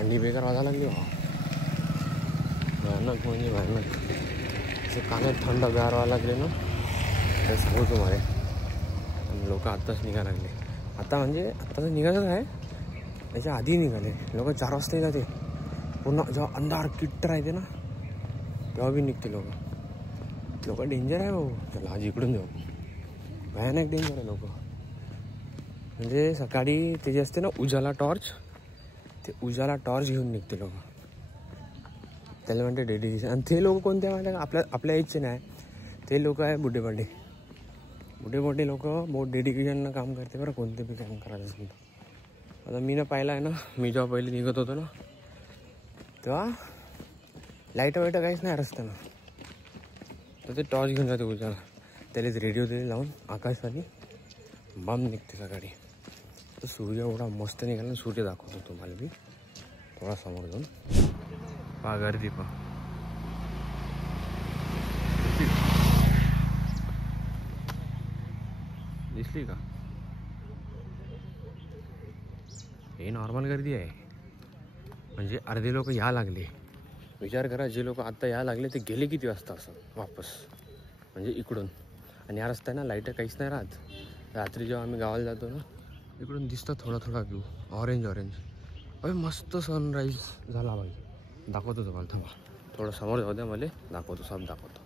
थंडी बेकार वाजायला लागली भाऊ, भयानक म्हणजे भयानक. असं कानात थंड गार व्हायला लागले ना, ते सांगू तुम्हाला. आणि लोक आत्ताच निघायला लागले. आता म्हणजे आता तर निघायचंच आहे, त्याच्या आधी निघाले लोक. 4 वाजता येतात ते. पुन्हा जेव्हा अंधार किट्ट राहते ना तेव्हा बी निघते लोक. डेंजर आहे भाऊ. चला आज इकडून जाऊ. भयानक डेंजर आहे लोक. म्हणजे सकाळी ते जे असते ना उजाला टॉर्च, ते उजाला टॉर्च घेऊन निघते लोक. त्याला म्हणते डेडिकेशन. आणि ते लोक कोणते माहिती का, आपल्या एजचे नाही. ते लोक आहे बुढे मोठे लोक. बहुत डेडिकेशननं काम करते बरं, कोणते बी काम करायचं असेल तर. आता मी ना पाहिलं आहे ना, मी जेव्हा पहिले निघत होतो ना तेव्हा लाईट काहीच नाही रस्त्यानं. तर ते टॉर्च घेऊन जाते उजाला. त्यालाच रेडिओ ते लावून आकाशवाणी बम निघते सकाळी. तर सूर्य एवढा मस्त निघाला. सूर्य दाखवतो तुम्हाला मी थोडा समोर जाऊन. पहा गर्दी पहा. दिसली का? हे नॉर्मल गर्दी आहे. म्हणजे अर्धे लोक या लागले. विचार करा, जे लोक आत्ता या लागले ते गेले किती वाजता असं वापस, म्हणजे इकडून. आणि या रस्त्यानं लाईट काहीच नाही राहत. रात्री जेव्हा आम्ही गावाला जातो ना, इकडून दिसतं थोडा व्ह्यू ऑरेंज. अरे मस्त सनराईज झाला बाई. दाखवतो तुम्हाला, थांबा थोडं समोर जाऊ द्या, मला दाखवतो, सब दाखवतो.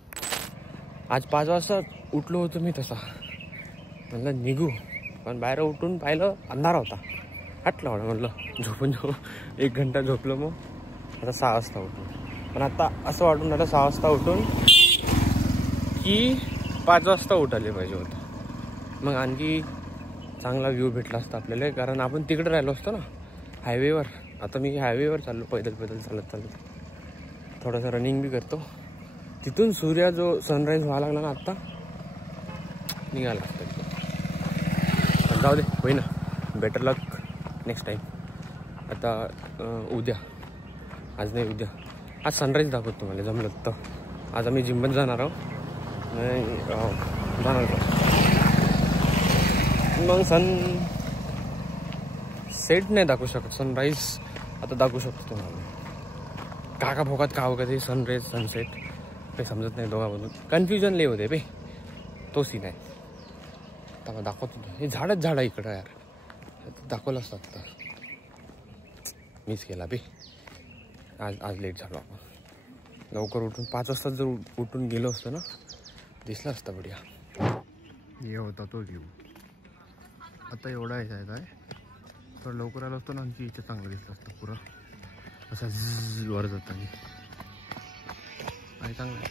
आज 5 वाजता उठलो होतो मी. तसा म्हणलं निघू, पण बाहेर उठून पाहिलं अंधार होता. हटलं म्हणलं झोपून 1 घंटा झोपलो. मग आता 6 वाजता उठून. पण आता असं वाटून राहिलं 6 वाजता उठून की 5 वाजता उठायला पाहिजे होतं. मग आणखी चांगला व्ह्यू भेटला असता आपल्याला. कारण आपण तिकडे राहिलो असतो ना हायवेवर. आता मी हायवेवर चाललो पैदल चालत. थोडंसं रनिंग बी करतो. तिथून सूर्य जो सनराईज व्हायला लागला ना आत्ता, निघाला असतं. पण जाऊ दे, होईना. बेटर लक नेक्स्ट टाईम. आता उद्या, आज नाही उद्या, आज सनराईज दाखवतो तुम्हाला जमलं तर. आज आम्ही जिममध्ये जाणार आहोत. मग सेट नाही दाखवू शकत, सनराईज आता दाखवू शकतो तुम्हाला. काका भोकात का हो कधी सनराईज सनसेट काही समजत नाही. दोघांमधून कन्फ्युजन लय होते बे. तो सीन आहे. आता दाखवतो. हे झाड आहे इकडं यार. दाखवलं असतं आता. मिस केला बे. आज लेट झालो आपण. लवकर उठून 5 वाजता जर उठून गेलो असतो ना, दिसला असता बढिया. हे होता तो व्ह्यू. आता एवढा यायचा आहे. थोडं लवकर आलो असतो ना, आणखी इथे चांगलं दिसलं असतं पुरं. असं वर जाताना आहे. चांगलं आहे.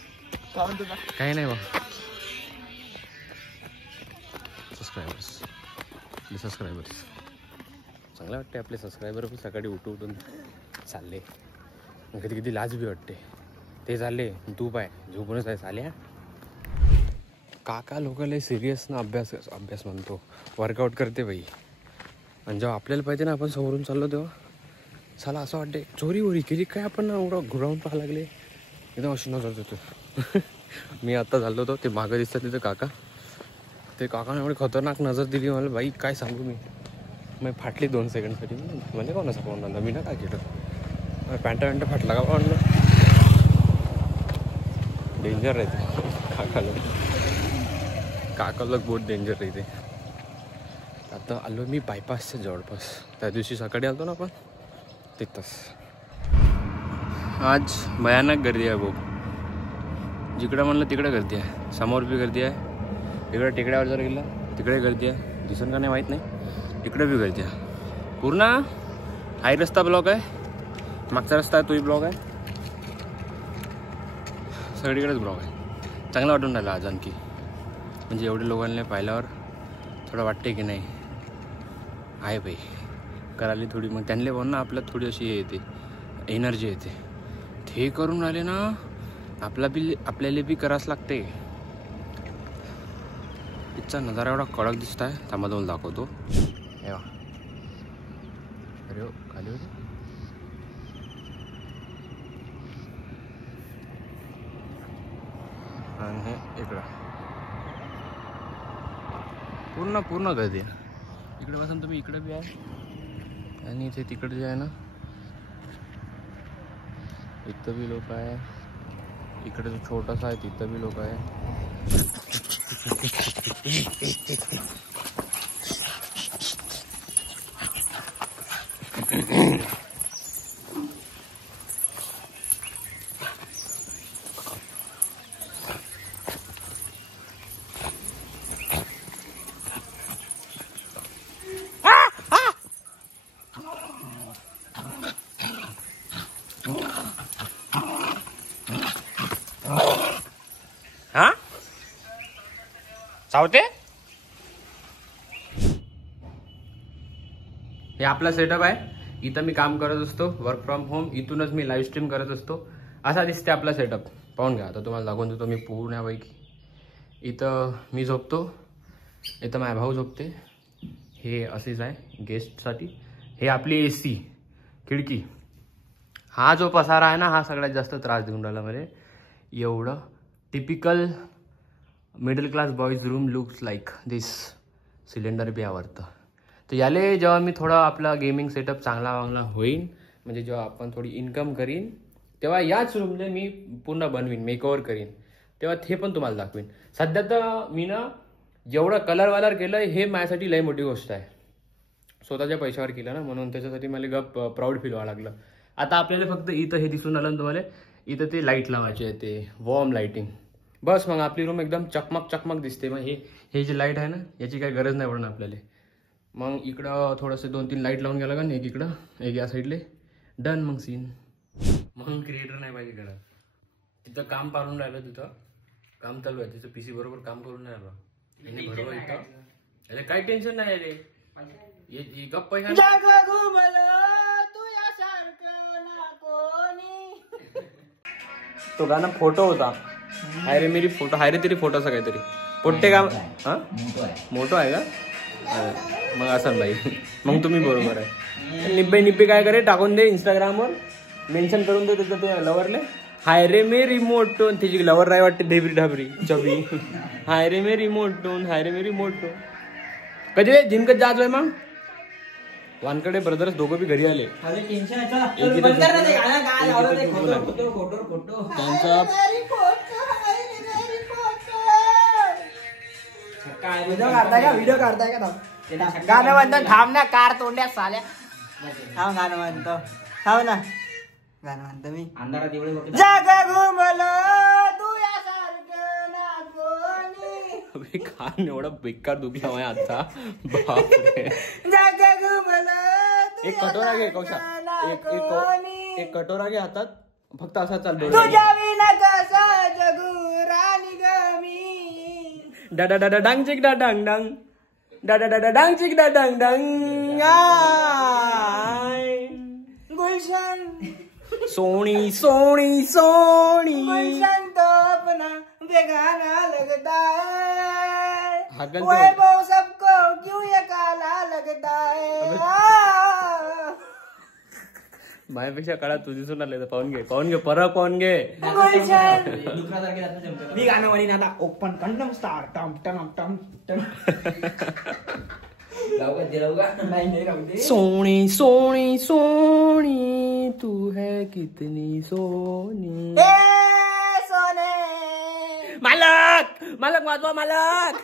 काही नाही बा. सबस्क्रायबर्स चांगलं वाटते. आपले सबस्क्रायबर पण सकाळी उठून चालले. कधी लाज बी वाटते. ते चालले, तू पाय झोपूनच आहे चाल्या. काका लोकांना सिरियस ना अभ्यास म्हणतो, वर्कआउट करते बाई. आणि जेव्हा आपल्याला पाहिजे ना, आपण समोरून चाललो तेव्हा चला असं वाटते चोरी केली काय आपण ना. एवढं घुरावून पाहायला लागले एकदम अशी नजर देतो. मी आत्ता चाललो होतो, ते मागं दिसतात तिथं काका. ते काकाने एवढी खतरनाक नजर दिली मला बाई, काय सांगू मी. मग फाटली 2 सेकंडसाठी. म्हणजे कोणाचा फोन आला, मी ना काय केलं. पॅन्ट फाटला का म्हणलं. डेंजर राहते काका लोक बहुत डेंजर राहते. आता आलो मी बायपासच्या जवळपास. त्या दिवशी सकाळी आलतो ना आपण तिथंच. आज भयानक गर्दी आहे भाऊ. जिकडं म्हणलं तिकडे गर्दी आहे. समोर बी गर्दी आहे. इकडे टेकड्यावर जर गेलं तिकडे गर्दी आहे. दिसून का नाही माहीत नाही. इकडे बी गर्दी आहे. पूर्ण हाय रस्ता ब्लॉक आहे. मागचा रस्ता आहे तोही ब्लॉक आहे. सगळीकडेच ब्लॉक आहे. चांगलं वाटून राहिलं आज आणखी. म्हणजे एवढे लोकांना पाहिल्यावर थोडं वाटते की नाही आहे बाई करायला थोडी. मग त्यांना पण ना आपल्यात थोडी अशी येते, एनर्जी येते. ते करून राहिले ना, आपल्याला बी करावंच लागते. इथचा नजारा एवढा कडक दिसत आहे. थांबा दोन दाखवतो. अरे हो खाली होते. आणि हे इकडं पूर्ण गर्दी आहे. इकडे बसून तुम्ही इकडे बी आहे आणि इथे तिकडे जे आहे ना इथं बी लोक आहे, इकडे जो छोटासा आहे तिथं बी लोक आहे. हा चावते. हे आपला सेटअप आहे. इथं मी काम करत असतो, वर्क फ्रॉम होम. इथूनच मी लाईव्ह स्ट्रीम करत असतो. असा दिसते आपला सेटअप. पाहून घ्या. आता तुम्हाला दाखवून देतो मी पूर्णपैकी. इथं मी झोपतो, इथं माझा भाऊ झोपते. हे असेच आहे गेस्टसाठी. हे आपली AC खिडकी. हा जो पसारा आहे ना, हा सगळ्यात जास्त त्रास देऊन राहिला मला. एवढं typical middle class boys room looks like this. Cylinder बी आवडतं. तर याले जेव्हा मी थोडा आपला गेमिंग सेटअप चांगला वांगला होईन, म्हणजे जेव्हा आपण थोडी इन्कम करीन, तेव्हा याच रूमले मी पूर्ण बनवीन, मेकओव्हर करीन. तेव्हा ते पण तुम्हाला दाखवीन. सध्या तर मी ना जेवढं कलर केलं हे माझ्यासाठी लई मोठी गोष्ट आहे. स्वतःच्या पैशावर केलं ना, म्हणून त्याच्यासाठी मला गप प्राऊड फील व्हावं लागलं. आता आपल्याला फक्त इथं हे दिसून आलं ना तुम्हाला, इथं ते लाईट लावायचे आहे, ते वॉर्म लाईटिंग. बस मग आपली रूम एकदम चकमक दिसते. मग हे जे लाईट आहे ना, याची काही गरज नाही पडणार आपल्याला. मग इकडं थोडंसं 2-3 लाईट लावून गेला का, एक इकडं एक या साईडले. डन मग सीन. मग क्रिएटर नाही पाहिजे घरात. तिथं काम पारून राहिलं, तिथं काम चालू आहे. तिथं PC बरोबर काम करून नाही राहिलं. बरोबर इथं अरे काही टेन्शन नाही रे. गप्प पैसा तो गाणं फोटो होता. हाय रे मेरी फोटो, हाय रे तेरी फोटो असं काहीतरी. पोट्टे काम हा मोठो आहे का? मग असं बाई, मग तुम्ही बरोबर आहे. निब्बे काय करे टाकून दे इंस्टाग्रामवर, मेन्शन करून दे त्याचं ते लवरले. हाय रे मे रिमोट टोन. त्याची लवर राय वाटते ढेबरी ढाबरी चबी. हाय रे मे रिमोट टोन, हाय रे मे रिमोट टोन. कधी जिमकत जातोय मग वानकडे ब्रदर्स दोघं बी घरी आले. व्हिडिओ काढताय का? गाणं म्हणतो थांब ना कार तोंड्या साल्या. थांब गाणं म्हणतो, थांब ना गाणं म्हणतो मी. अंधारात एवढे जग घुमलो तू यासारखं ना कोणी. कान एवढा बेकार दुखला माझ्या आता. बापरे. जग घुमलो एक कटोरा घे कौशा, एक कटोरा घे हातात. फक्त असा चाल. तुझ्या विना कसा जगू राणी गमी. डाडा डाडा डांग चिक डा डांग डांग. डाडा डाडा डांग चिक डा डांग डांग. गुलशन सोनी सोनी सोनी. गुलशन तो अपना बेगाना लगता है. वैभव सबको क्यों ये काला लगता है. माझ्यापेक्षा काळात तुझी सुन आले तर पाहून घे परत पाहून घे. मी गाणं म्हणीन आता. ओपन कंडम स्टार टम टम टम टम. सोनी सोनी सोनी तू है कितनी सोनी. सोने मालक वाजवा मालक.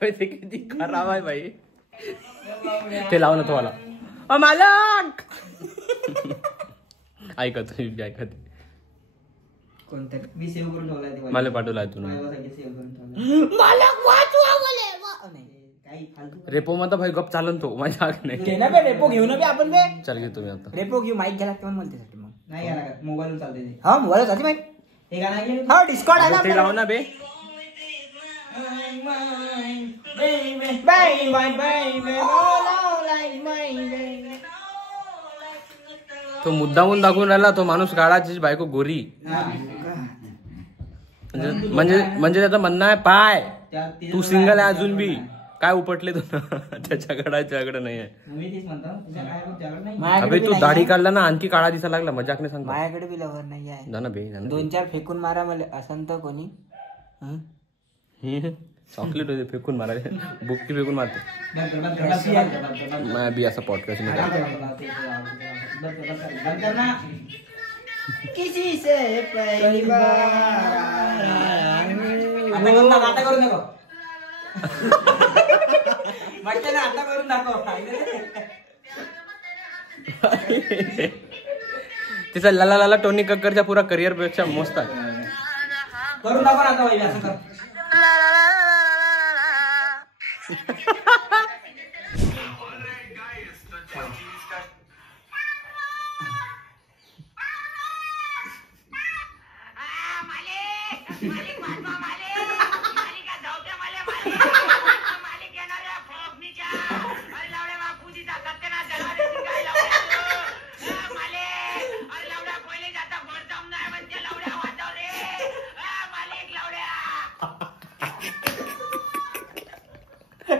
ते किती खराब आहे भाई. ते लाव ना तुम्हाला. मालक ऐकत कोणतं मी सेव्ह करून ठेवलाय. मला पाठवला तू मालक वाचवा मला. काही फालतू रेपो मध्ये भाई गप चालन तो माझ्या आग नाही. रेपो घेऊ ना बे आपण बे. चल घेतो मी आता. रेपो घेऊ. माईक घ्यायला लागते मला त्यासाठी. मग नाही घ्यायला लागत, मोबाईल चालते ते. हा मोबाईल चालते माईक. हे गाणं ऐकलं हा डिस्कॉर्ड आहे ते लाव ना बे. तो मुद्दामून दाखवून राहिला. तो माणूस काळाची बायको गोरी. म्हणजे त्याचं म्हणणं आहे पाय तू सिंगल आहे अजून बी. काय उपटले तू त्याच्याकडे नाही आहे. अबे तू दाढी काढला ना आणखी काळा दिसायला लागला. मजाक नाही सांग. माझ्याकडे बी लवर नाही आहे. ना बे 2-4 फेकून मारा मला असं तर कोणी. चॉकलेट होते फेकून मारा. बुक्की फेकून मारते. बी असा पॉडकास्ट किसी से पहली बार आता करू नको म्हटलं ना आता करून दाखव. तिचा लाला लाला टोनी कक्करच्या पुरा करिअर पेक्षा मस्त आहे. करून दाखव आता वैभ्या असं कर.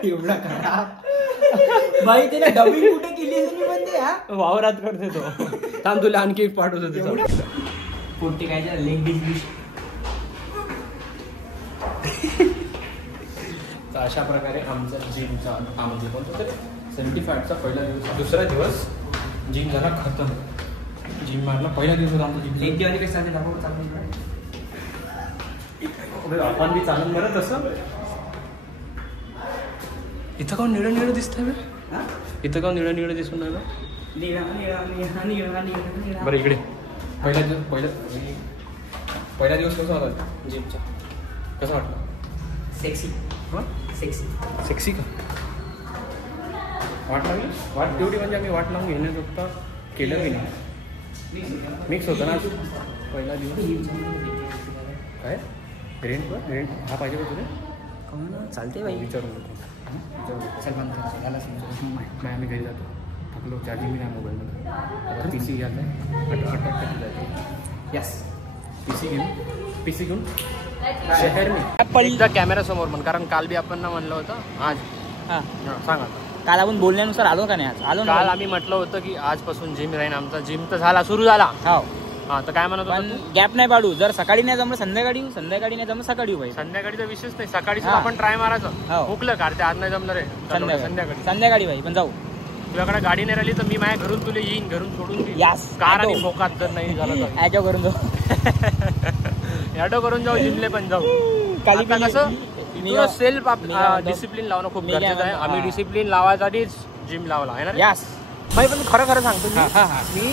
एवढा खराब बाई त्याला डबिंग कुठे केली असेल म्हणते हा वावरात करते तो. थांब तुला आणखी एक पाठ होतं तिचा. कोणते काय लेग डिश. तर अशा प्रकारे आमचा जिमचा आमचे कोणतं तरी 75चा पहिला दिवस, दुसरा दिवस जिम झाला खतम. जिम मारला पहिला दिवस होता आमचा जिम. एक दिवाळी कसं चालते दाखव चालू. आपण बी चालून बरं तसं. इथं काऊन निळं निळं दिसतंय बे? इथं काऊन निळं निळं दिसून राहिलं? बरं इकडे पहिला दिवस कसा होता जिमचा? कसा वाटला? सेक्सी का वाट लागली? वाट तेवढी म्हणजे आम्ही वाट लावून घेण्याजोगता केलं की नाही. मिक्स होतं ना पहिला दिवस. काय रेंट हा पाहिजे का तुला? चालते बाई. विचारून होतो. चल बंद कर. झाला मग आम्ही घरी जातो. थकलो. चार्जिंग नाही मोबाईलमध्ये. आता पी सी घ्यायला आहे. यस पी सी घेऊन शहर मी एकदा कॅमेरा समोर म्हण. कारण काल बी आपण ना म्हणलं होतं आज. हां सांगा. काल आपण बोलण्यानुसार आलो का नाही? आज आलो. काल आम्ही म्हटलं होतं की आजपासून जिम राहीन आमचा. जिम तर झाला, सुरू झाला. हो. हा तर काय म्हणत पण गॅप नाही पाडू. जर सकाळी नाही जमलं संध्याकाळी नाही जमलं सकाळी पाहिजे. संध्याकाळीचा विषयच नाही. सकाळी आपण ट्राय मारायचं. हुकलं कार ते आज नाही जमलं रे. संध्याकाळी भाई पण जाऊ. तुझ्याकडे गाडी नाही राहिली तर मी माझ्या घरून तुला येईन. घरून सोडून कार आणि भोकात जर नाही झालं तर ॲटो करून जाऊ. ॲटो करून जाऊ. जिमले पण जाऊ. काली कसं सेल्फ डिसिप्लिन लावणं खूप गरजेचं आहे. आम्ही डिसिप्लिन लावायसाठीच जिम लावला आहे ना. यास भाई पण खरं सांगतो मी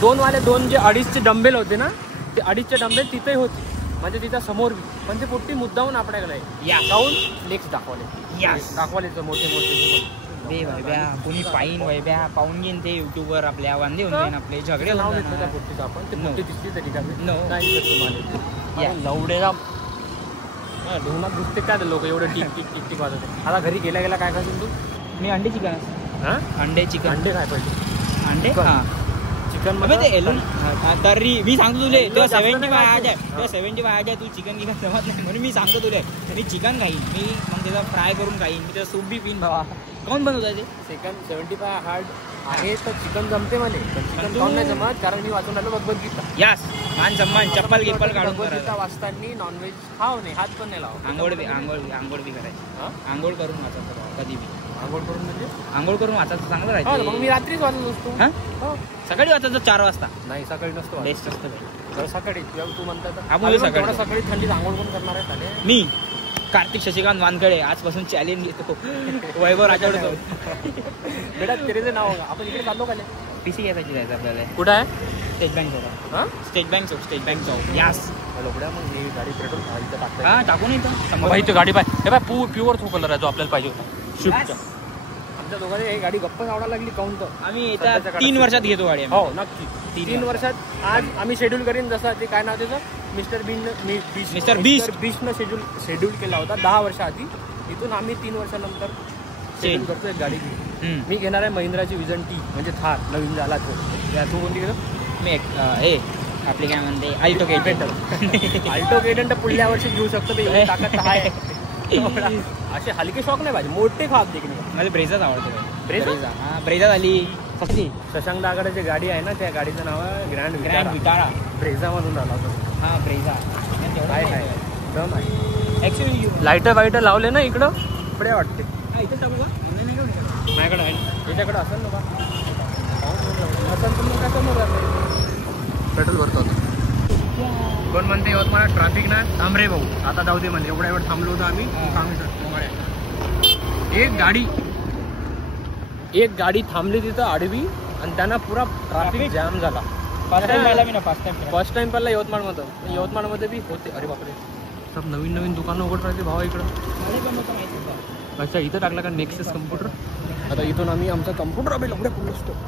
2 जे 2.5चे डंबेल होते ना, ते 2.5चे डंबेल तिथे होते. म्हणजे तिच्या समोर बी. पण ते पोट्टी मुद्दाहून आपल्याकडे जाऊन लेग्स दाखवले मोठे कोणी पाईन वैभ्या पाहून घेईन ते युट्यूबवर आपल्या वांदे होऊन जाईन आपले झगडे नाव घेतलं त्या पोट्टीचं आपण. ते मोठी दिसली तरी तुम्हाला लवडेला ढोंगणात घुसते काय लोक एवढे टिक वाजवते. आता घरी गेल्या काय खाशील तू? मी अंडे चिकन. अंडे काय पाहिजे? अंडे चिकन तरी मी सांगतो तुले. तेव्हा 75 आहे. तू चिकन गिकन जमत नाही म्हणून मी सांगतो तुले. मी चिकन खाईन. मी मग त्याचा फ्राय करून खाईन. मी त्याचा सूप बी पिन भावा. कोण बनवत आहे ते? चिकन 75 हार्ड आहे तर चिकन जमते मला. चिकन खाऊन नाही जमत कारण मी वाचून आलो भगवद्गीता. यास मान सम्मान चप्पल गिप्पल काढून भगवद्गीता वाचताना नॉनव्हेज खाऊ नाही. हात पण नाही लावा. आंघोळ बी करायची. आंघोळ करून वाचायचं कधी बी. आंघोळ करून म्हणजे आंघोळ करून वाचायचं चांगलं राहायचं. मग मी रात्रीच वाचत असतो. सकाळी वाचायचं 4 वाजता. नाही सकाळी नसतो. बेस्ट असतं सकाळी. तू म्हणतात सकाळी थंडीत आंघोळ पण करणार आहे. मी कार्तिक शशिकांत वानखडे आजपासून चॅलेंज घेतो. वैभव राजाकडे जाऊ. बेटा तेरे नाव आपण इकडे चाललो का? पीसी घ्यायची जायचं आपल्याला. कुठं आहे? स्टेट बँक चौक. यास मग ही गाडी पेट्रोल टाकता. हा टाकून येतो भाई गाडी पाय प्युअर तो कलर आहे जो आपल्याला पाहिजे होता स्विफ्टचा. आमच्या दोघांनी ही गाडी गप्पा आवडायला लागली. काऊन तर आम्ही येत्या 3 वर्षात घेतो गाडी. हो नक्की 3 वर्षात. आज आम्ही शेड्यूल करीन जसं ते काय नाव त्याचं मिस्टर बीस्टनं शेड्यूल केला होता 10 वर्षाआधी. इथून आम्ही 3 वर्षानंतर शेड्यूल करतो एक गाडी. मी घेणार आहे महिंद्राची विजन टी म्हणजे थार नवीन झाला तो. तू कोणती घेतो? मी आपली काय म्हणते अल्टो केटन तर पुढल्या वर्षी घेऊ शकतो. ते ताकद आहे. असे हलके शॉक नाही पाहिजे. मोठे खाप देखणे. मला ब्रेझाच आवडतो. ब्रेझा झाली. शशांक दागडाची गाडी आहे ना, त्या गाडीचं नाव आहे ग्रँड विटारा. ब्रेझा मधून आला होता. हा ब्रेझा काय दम आहे. ऍक्च्युली लाईटर लावले ना इकडं पुढे वाटते. इथं टाकू का? माझ्याकडे आहे. त्याच्याकडे असेल ना बा. असेल पेट्रोल भरतो आता. कोण म्हणते यवतमाळ ट्रॅफिक ना, थांब रे भाऊ, आता जाऊ दे म्हणजे एवढ्या वेळ थांबलो होतो आम्ही. एक गाडी थांबली तिथं आडवी आणि त्यांना पुरा ट्रॅफिक जाम झाला. फर्स्ट टाइम पहिला यवतमाळमध्ये बी होते. अरे बापरे, सब नवीन नवीन दुकानं उघड राहते भावा इकडं. अच्छा, इथं टाकला का नेक्सेस कम्प्युटर. आता इथून आम्ही आमचा कम्प्युटर आम्ही लवकर असतो.